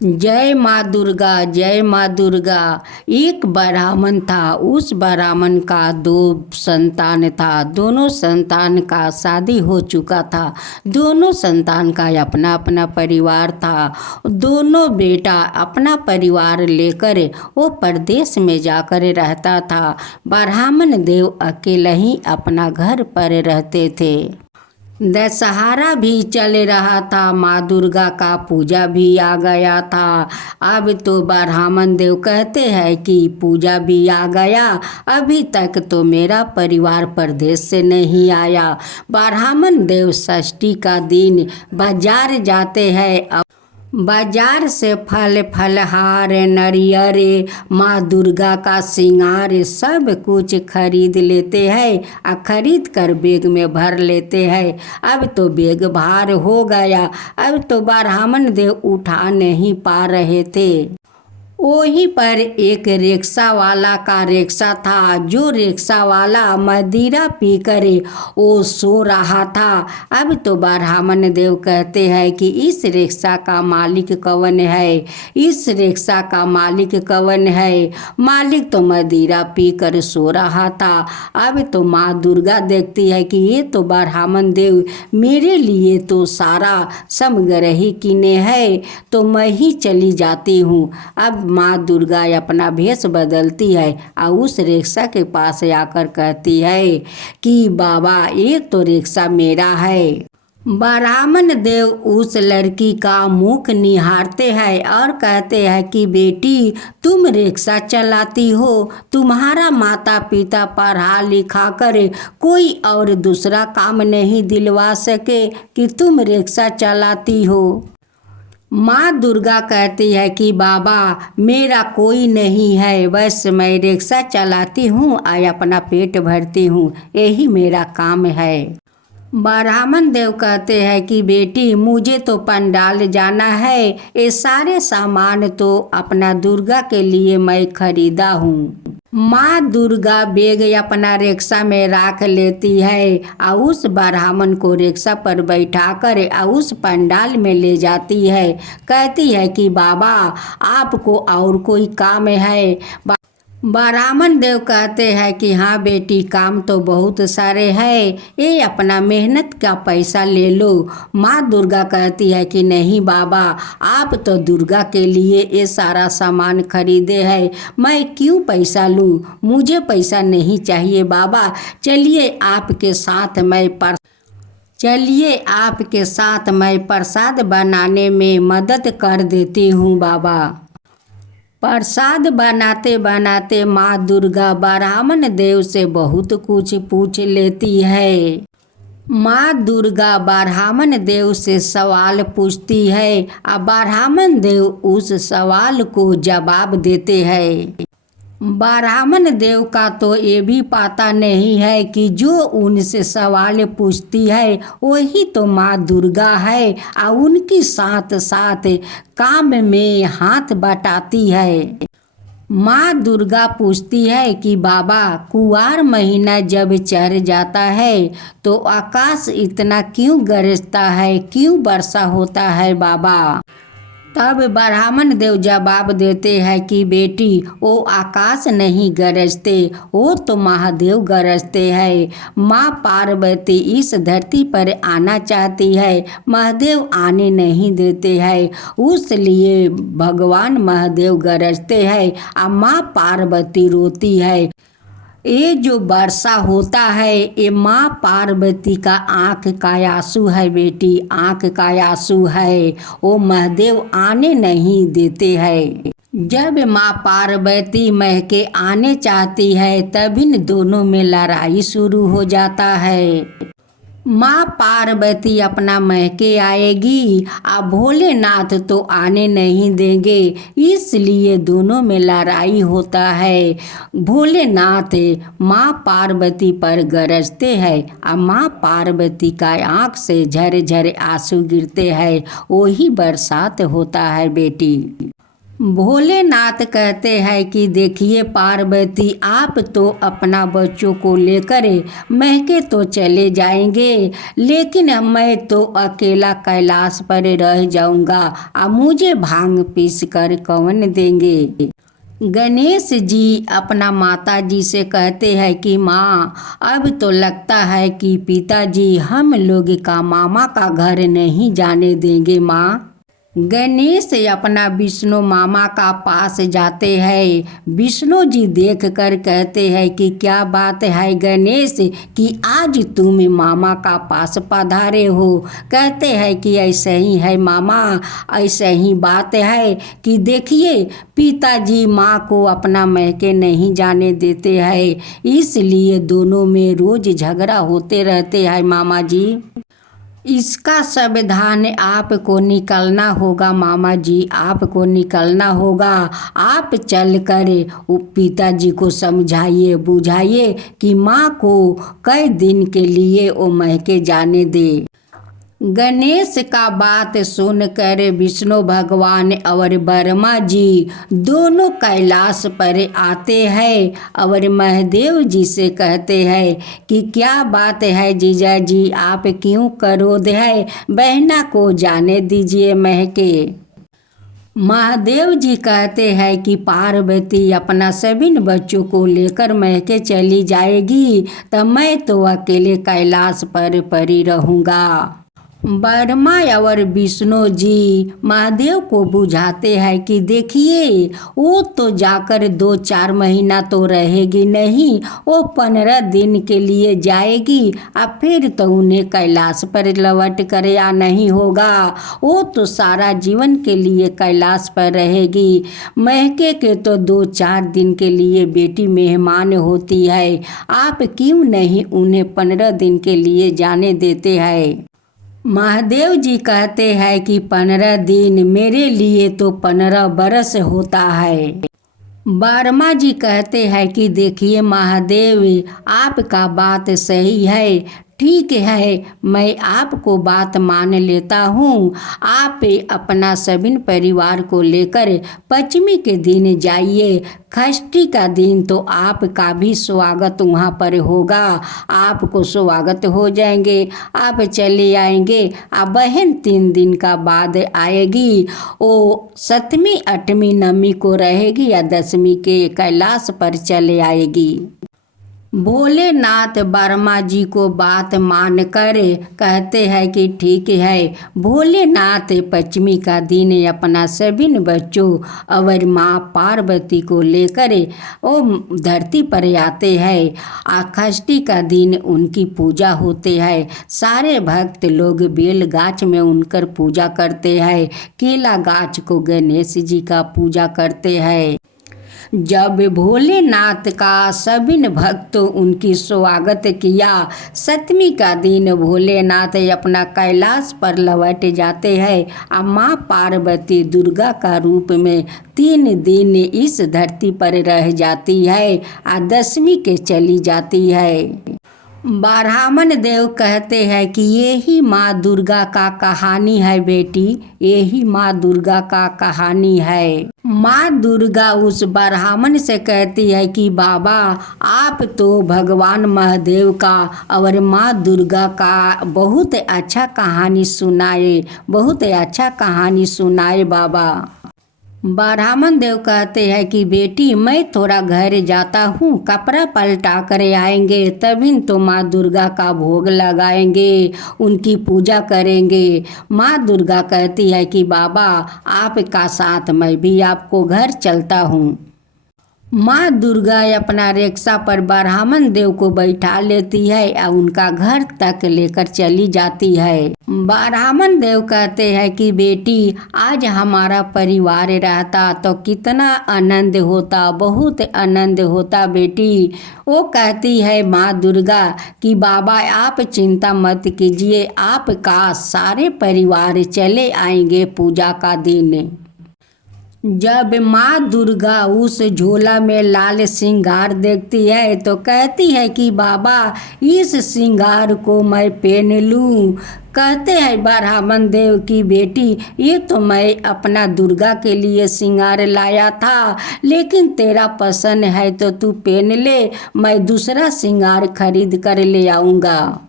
जय माँ दुर्गा, जय माँ दुर्गा। एक ब्राह्मण था। उस ब्राह्मण का दो संतान था। दोनों संतान का शादी हो चुका था। दोनों संतान का अपना अपना परिवार था। दोनों बेटा अपना परिवार लेकर वो परदेश में जाकर रहता था। ब्राह्मण देव अकेले ही अपना घर पर रहते थे। दशहरा भी चल रहा था। माँ दुर्गा का पूजा भी आ गया था। अब तो ब्राह्मण देव कहते हैं कि पूजा भी आ गया, अभी तक तो मेरा परिवार परदेश से नहीं आया। ब्राह्मण देव षष्ठी का दिन बाजार जाते हैं। बाजार से फल फलहार नारियल माँ दुर्गा का श्रृंगार सब कुछ खरीद लेते हैं और खरीद कर बैग में भर लेते हैं। अब तो बैग भार हो गया। अब तो ब्राह्मण देव उठा नहीं पा रहे थे। वहीं पर एक रिक्शा वाला का रिक्शा था। जो रिक्शा वाला मदिरा पीकर वो सो रहा था। अब तो ब्राह्मण देव कहते हैं कि इस रिक्शा का मालिक कौन है, इस रिक्शा का मालिक कौन है। मालिक तो मदिरा पीकर सो रहा था। अब तो माँ दुर्गा देखती है कि ये तो ब्राह्मण देव मेरे लिए तो सारा समग्रही किने है, तो मैं ही चली जाती हूँ। अब माँ दुर्गा अपना भेष बदलती है और उस रिक्शा के पास आकर कहती है कि बाबा ये तो रिक्शा मेरा है। ब्राह्मण देव उस लड़की का मुख निहारते हैं और कहते हैं कि बेटी तुम रिक्शा चलाती हो, तुम्हारा माता पिता पढ़ा लिखा कर कोई और दूसरा काम नहीं दिलवा सके कि तुम रिक्शा चलाती हो। माँ दुर्गा कहती है कि बाबा मेरा कोई नहीं है, बस मैं रिक्शा चलाती हूँ और अपना पेट भरती हूँ, यही मेरा काम है। ब्राह्मण देव कहते हैं कि बेटी मुझे तो पंडाल जाना है, ये सारे सामान तो अपना दुर्गा के लिए मैं खरीदा हूँ। माँ दुर्गा बैग अपना रिक्शा में रख लेती है और उस ब्राह्मण को रिक्शा पर बैठाकर उस पंडाल में ले जाती है। कहती है कि बाबा आपको और कोई काम है। ब्राह्मण देव कहते हैं कि हाँ बेटी काम तो बहुत सारे हैं, ये अपना मेहनत का पैसा ले लो। माँ दुर्गा कहती है कि नहीं बाबा आप तो दुर्गा के लिए ये सारा सामान खरीदे हैं, मैं क्यों पैसा लूँ, मुझे पैसा नहीं चाहिए बाबा। चलिए आपके साथ मैं प्रसाद बनाने में मदद कर देती हूँ बाबा। प्रसाद बनाते बनाते माँ दुर्गा ब्राह्मण देव से बहुत कुछ पूछ लेती है। माँ दुर्गा ब्राह्मण देव से सवाल पूछती है और ब्राह्मण देव उस सवाल को जवाब देते हैं। ब्राह्मण देव का तो ये भी पता नहीं है कि जो उनसे सवाल पूछती है वही तो माँ दुर्गा है और उनकी साथ साथ काम में हाथ बटाती है। माँ दुर्गा पूछती है कि बाबा कुंवार महीना जब चढ़ जाता है तो आकाश इतना क्यों गरजता है, क्यों वर्षा होता है बाबा। तब ब्राह्मण देव जवाब देते हैं कि बेटी वो आकाश नहीं गरजते, वो तो महादेव गरजते हैं। माँ पार्वती इस धरती पर आना चाहती है, महादेव आने नहीं देते हैं, उसलिए भगवान महादेव गरजते हैं और माँ पार्वती रोती है। ये जो वर्षा होता है ये माँ पार्वती का आँख का आंसू है बेटी, आँख का आंसू है, वो महादेव आने नहीं देते हैं। जब माँ पार्वती मह के आने चाहती है तब इन दोनों में लड़ाई शुरू हो जाता है। माँ पार्वती अपना महके आएगी और भोलेनाथ तो आने नहीं देंगे, इसलिए दोनों में लड़ाई होता है। भोलेनाथ माँ पार्वती पर गरजते हैं और माँ पार्वती का आँख से झर झर आंसू गिरते हैं, वही बरसात होता है बेटी। भोलेनाथ कहते हैं कि देखिए पार्वती, आप तो अपना बच्चों को लेकर महके तो चले जाएंगे, लेकिन मैं तो अकेला कैलाश पर रह जाऊंगा। अब मुझे भांग पीस कर कौन देंगे। गणेश जी अपना माता जी से कहते हैं कि माँ, अब तो लगता है कि पिताजी हम लोग का मामा का घर नहीं जाने देंगे माँ। गणेश अपना विष्णु मामा का पास जाते हैं। विष्णु जी देख कर कहते हैं कि क्या बात है गणेश कि आज तुम मामा का पास पधारे हो। कहते हैं कि ऐसे ही है मामा, ऐसे ही बात है कि देखिए पिताजी माँ को अपना महके नहीं जाने देते हैं, इसलिए दोनों में रोज झगड़ा होते रहते हैं मामा जी। इसका संविधान आपको निकलना होगा मामा जी, आपको निकलना होगा। आप चल कर पिताजी को समझाइए बुझाइए कि माँ को कई दिन के लिए वो महके जाने दे। गणेश का बात सुनकर विष्णु भगवान और ब्रह्मा जी दोनों कैलाश पर आते हैं और महादेव जी से कहते हैं कि क्या बात है जीजा जी, आप क्यों क्रोध है, बहना को जाने दीजिए महके। महादेव जी कहते हैं कि पार्वती अपना सभी बच्चों को लेकर महके चली जाएगी तो मैं तो अकेले कैलाश पर पड़ी रहूँगा। ब्रह्मा और विष्णु जी महादेव को बुझाते हैं कि देखिए वो तो जाकर 2-4 महीना तो रहेगी नहीं, वो 15 दिन के लिए जाएगी, अब फिर तो उन्हें कैलाश पर लौट कर या नहीं होगा। वो तो सारा जीवन के लिए कैलाश पर रहेगी। महके के तो 2-4 दिन के लिए बेटी मेहमान होती है, आप क्यों नहीं उन्हें 15 दिन के लिए जाने देते हैं। महादेव जी कहते हैं कि 15 दिन मेरे लिए तो 15 बरस होता है। ब्रह्मा जी कहते हैं कि देखिए महादेव, आपका बात सही है, ठीक है, मैं आपको बात मान लेता हूँ। आप अपना सभी परिवार को लेकर पंचमी के दिन जाइए। षष्ठी का दिन तो आपका भी स्वागत वहाँ पर होगा, आपको स्वागत हो जाएंगे, आप चले आएंगे। आप बहन 3 दिन का बाद आएगी, वो 7वीं 8वीं 9वीं को रहेगी या 10वीं के कैलाश पर चले आएगी। भोलेनाथ ब्रह्मा जी को बात मानकर कहते हैं कि ठीक है। भोलेनाथ पंचमी का दिन अपना सभी बच्चों और माँ पार्वती को लेकर वो धरती पर आते हैं। षष्ठी का दिन उनकी पूजा होते हैं। सारे भक्त लोग बेल गाछ में उनकर पूजा करते हैं, केला गाछ को गणेश जी का पूजा करते हैं। जब भोलेनाथ का सभी भक्त उनकी स्वागत किया, 7वीं का दिन भोलेनाथ अपना कैलाश पर लौट जाते हैं। और माँ पार्वती दुर्गा का रूप में 3 दिन इस धरती पर रह जाती है और 10वीं के चली जाती है। ब्राह्मण देव कहते हैं कि यही माँ दुर्गा का कहानी है बेटी, यही माँ दुर्गा का कहानी है। माँ दुर्गा उस ब्राह्मण से कहती है कि बाबा, आप तो भगवान महादेव का और माँ दुर्गा का बहुत अच्छा कहानी सुनाए, बहुत अच्छा कहानी सुनाए बाबा। ब्राह्मण देव कहते हैं कि बेटी, मैं थोड़ा घर जाता हूँ, कपड़ा पलटा कर आएंगे, तभी तो माँ दुर्गा का भोग लगाएंगे, उनकी पूजा करेंगे। माँ दुर्गा कहती है कि बाबा, आपका साथ मैं भी आपको घर चलता हूँ। माँ दुर्गा अपना रिक्शा पर ब्राह्मण देव को बैठा लेती है और उनका घर तक लेकर चली जाती है। ब्राह्मण देव कहते हैं कि बेटी, आज हमारा परिवार रहता तो कितना आनंद होता, बहुत आनंद होता बेटी। वो कहती है माँ दुर्गा कि बाबा आप चिंता मत कीजिए, आपका सारे परिवार चले आएंगे पूजा का दिन। जब माँ दुर्गा उस झोला में लाल श्रृंगार देखती है तो कहती है कि बाबा इस श्रृंगार को मैं पहन लूं। कहते हैं ब्राह्मण देव की बेटी, ये तो मैं अपना दुर्गा के लिए श्रृंगार लाया था, लेकिन तेरा पसंद है तो तू पहन ले, मैं दूसरा श्रृंगार खरीद कर ले आऊँगा।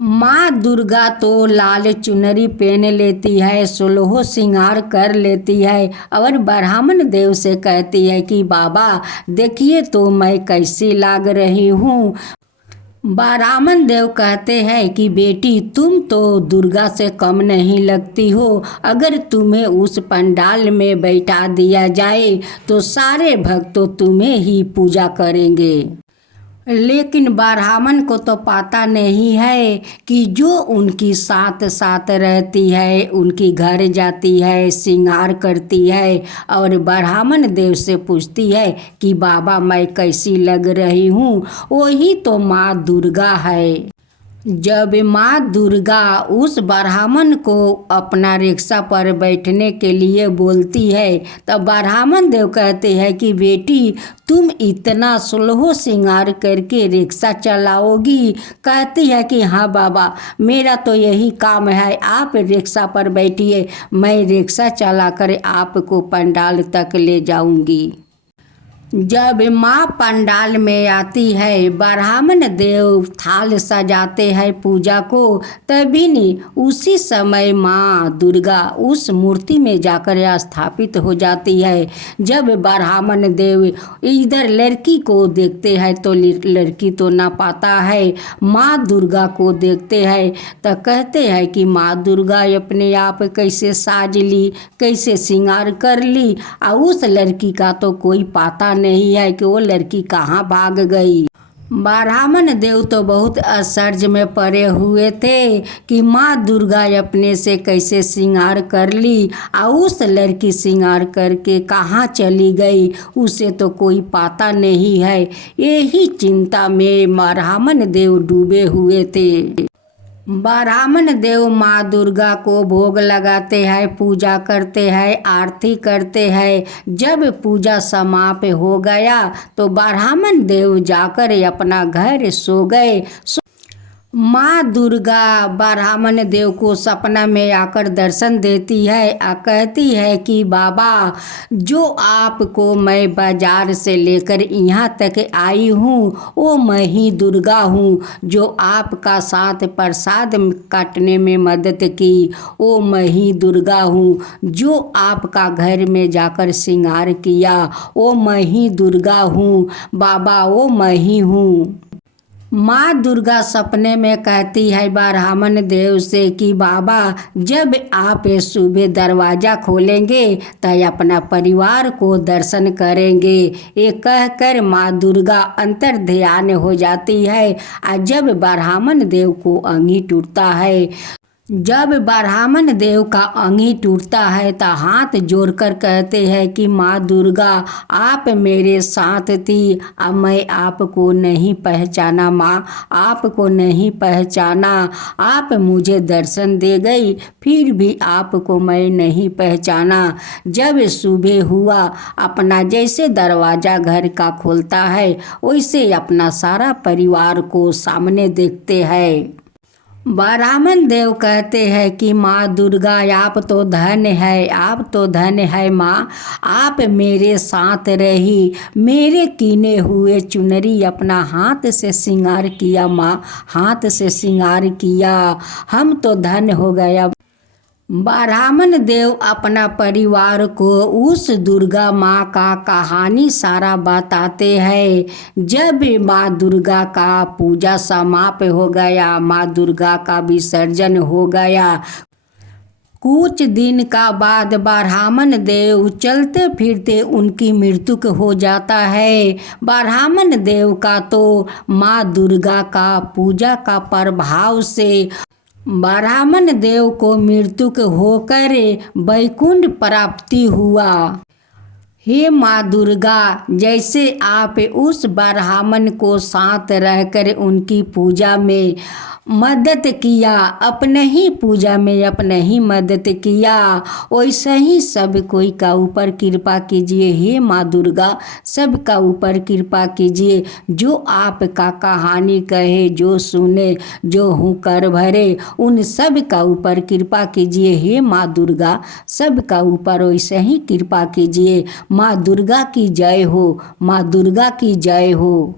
माँ दुर्गा तो लाल चुनरी पहन लेती है, 16 श्रृंगार कर लेती है और ब्राह्मण देव से कहती है कि बाबा देखिए तो मैं कैसी लाग रही हूँ। ब्राह्मण देव कहते हैं कि बेटी तुम तो दुर्गा से कम नहीं लगती हो, अगर तुम्हें उस पंडाल में बैठा दिया जाए तो सारे भक्त तो तुम्हें ही पूजा करेंगे। लेकिन ब्राह्मण को तो पता नहीं है कि जो उनकी साथ साथ रहती है, उनकी घर जाती है, श्रृंगार करती है और ब्राह्मण देव से पूछती है कि बाबा मैं कैसी लग रही हूँ, वही तो माँ दुर्गा है। जब माँ दुर्गा उस ब्राह्मण को अपना रिक्शा पर बैठने के लिए बोलती है तब ब्राह्मण देव कहते हैं कि बेटी तुम इतना 16 श्रृंगार करके रिक्शा चलाओगी। कहती है कि हाँ बाबा मेरा तो यही काम है, आप रिक्शा पर बैठिए, मैं रिक्शा चलाकर आपको पंडाल तक ले जाऊंगी। जब माँ पंडाल में आती है, ब्राह्मण देव थाल सजाते हैं पूजा को, तभी नहीं उसी समय माँ दुर्गा उस मूर्ति में जाकर स्थापित हो जाती है। जब ब्राह्मण देव इधर लड़की को देखते हैं तो लड़की तो ना पाता है, माँ दुर्गा को देखते हैं तो कहते हैं कि माँ दुर्गा अपने आप कैसे साज ली, कैसे श्रृंगार कर ली, और उस लड़की का तो कोई पता नहीं है कि वो लड़की कहाँ भाग गई। ब्राह्मण देव तो बहुत आश्चर्य में पड़े हुए थे कि माँ दुर्गा अपने से कैसे श्रृंगार कर ली और उस लड़की श्रृंगार करके कहाँ चली गई, उसे तो कोई पता नहीं है। यही चिंता में ब्राह्मण देव डूबे हुए थे। ब्राह्मण देव माँ दुर्गा को भोग लगाते हैं, पूजा करते हैं, आरती करते हैं। जब पूजा समाप्त हो गया तो ब्राह्मण देव जाकर अपना घर सो गए। माँ दुर्गा ब्राह्मण देव को सपना में आकर दर्शन देती है और कहती है कि बाबा जो आपको मैं बाजार से लेकर यहाँ तक आई हूँ वो मैं ही दुर्गा हूँ, जो आपका साथ प्रसाद काटने में मदद की वो मैं ही दुर्गा हूँ, जो आपका घर में जाकर श्रृंगार किया वो मैं ही दुर्गा हूँ, बाबा वो मैं ही हूँ। माँ दुर्गा सपने में कहती है ब्राह्मण देव से कि बाबा जब आप सुबह दरवाज़ा खोलेंगे तो अपना परिवार को दर्शन करेंगे। ये कहकर माँ दुर्गा अंतर ध्यान हो जाती है और जब ब्राह्मण देव को अंगी टूटता है, जब ब्राह्मण देव का अंगी टूटता है तो हाथ जोड़कर कहते हैं कि माँ दुर्गा आप मेरे साथ थी, अब मैं आपको नहीं पहचाना, माँ आपको नहीं पहचाना, आप मुझे दर्शन दे गई फिर भी आपको मैं नहीं पहचाना। जब सुबह हुआ अपना जैसे दरवाज़ा घर का खोलता है वैसे अपना सारा परिवार को सामने देखते हैं। ब्राह्मण देव कहते हैं कि माँ दुर्गा आप तो धन है, आप तो धन है माँ, आप मेरे साथ रही, मेरे कीने हुए चुनरी अपना हाथ से श्रृंगार किया माँ, हाथ से श्रृंगार किया, हम तो धन हो गया। ब्राह्मण देव अपना परिवार को उस दुर्गा माँ का कहानी सारा बताते हैं। जब माँ दुर्गा का पूजा समाप्त हो गया, माँ दुर्गा का विसर्जन हो गया, कुछ दिन का बाद ब्राह्मण देव चलते फिरते उनकी मृत्यु हो जाता है। ब्राह्मण देव का तो माँ दुर्गा का पूजा का प्रभाव से ब्राह्मण देव को मृत्यु होकर वैकुंठ प्राप्ति हुआ। हे माँ दुर्गा, जैसे आप उस ब्राह्मण को साथ रहकर उनकी पूजा में मदद किया, अपने ही पूजा में अपने ही मदद किया, वैसे ही सब कोई का ऊपर कृपा कीजिए। हे माँ दुर्गा, सबका ऊपर कृपा कीजिए। जो आपका कहानी कहे, जो सुने, जो हूँ कर भरे, उन सब का ऊपर कृपा कीजिए। हे माँ दुर्गा, सबका ऊपर वैसे ही कृपा कीजिए। माँ दुर्गा की जय हो, माँ दुर्गा की जय हो।